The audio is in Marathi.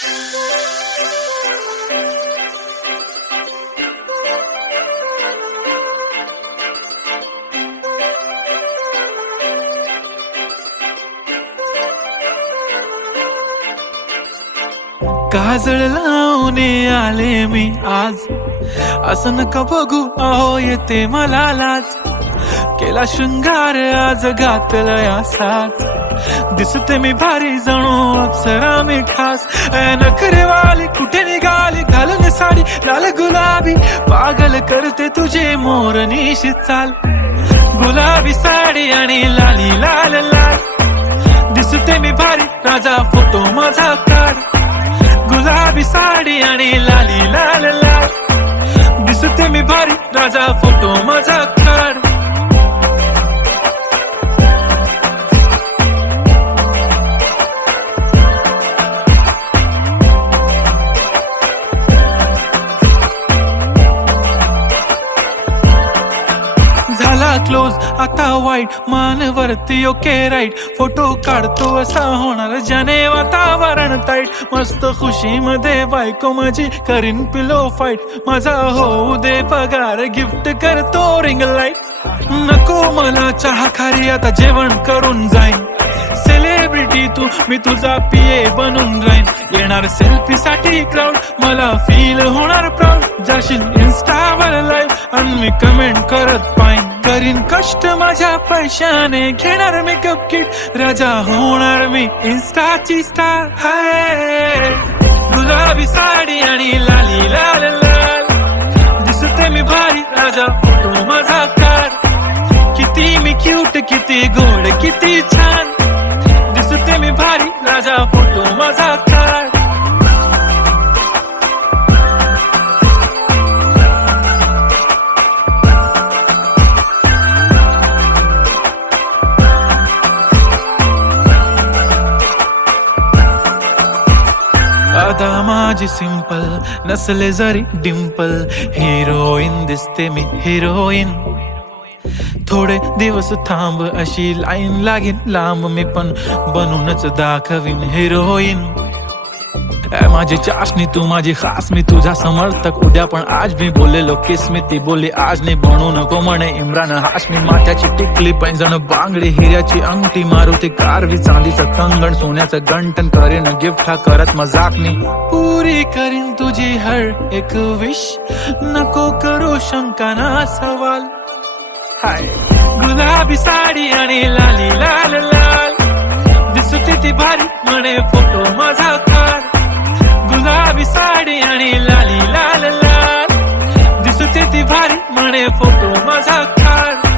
काजळ लावून आले मी आज, असं नका बघू अहो येते मला लाज. केला शृंगार आज घातलाय असाच, दिसते मी भारी जणू अप्सरा मी खास. नखरेवाली कुठे निघाली घालून साडी लाल गुलाबी, पागल करते तुझे मोरनीशी चाल. गुलाबी साडी आणि लाली लाल लाल, दिसते मी भारी राजा फोटो माझा काढ. गुलाबी साडी आणि लाली लाल लाल, दिसते मी भारी राजा फोटो माझा काढ. झाला क्लोज आता वाईट, मानवरती ओके राईट. फोटो काढतो असा होणार ज्याने वातावरण ताईट. मस्त खुशी मध्ये बायको माझी करीन पिलो फाईट. माझा होऊ दे पगार गिफ्ट करतो रिंग लाईट. नको मला चहा खारी आता जेवण करून जाईन. सेलिब्रिटी तू मी तुझा पिये बनून राहीन. येणार सेल्फी साठी क्राऊड मला फील होणार प्राऊड. जाशील इन्स्टावर लाईव्ह आणि मी कमेंट करत पाईन. करीन कष्ट माझ्या पैशाने घेणार मेकअप किट. राजा होणार मी इन्स्टाची स्टार. हाय गुलाबी साडी आणि लाली लाल लाल, दिसते मी भारी राजा फोटो माझा काढ. किती मी क्यूट किती गोड किती छान, दिसते मी भारी राजा फोटो माझा काढ. अदा माझी सिंपल नसले जरी डिंपल, हिरोईन दिसते मी हिरोईन. थोडे दिवस थांब अशी लाईन लागेल लांब, मी पण बनूनच दाखवीन हिरोईन. माझी चाशनी तू माझी खास, मी तुझा समर्थक उद्या पण आज. मी बोललेलो किस मी ती बोलली आज नाही. बनू नको म्हणे इम्रान हाशमी. माथ्याची टिकली पैंजण बांगडी हिऱ्याची अंगठी, मारुती कारवी चांदीचं कंगण सोन्याचं गंटन. करीन गिफ्ट हा करत मजाक मी, पुरी करीन तुझी हर एक विश. नको करू शंका ना सवाल. हाय गुलाबी साडी आणि लाली लाल लाल, दिसते ती भारी म्हणे फोटो माझा काढ. गुलाबी साडी आणि लाली लाल लाल, दिसते ती भारी म्हणे फोटो माझा काढ.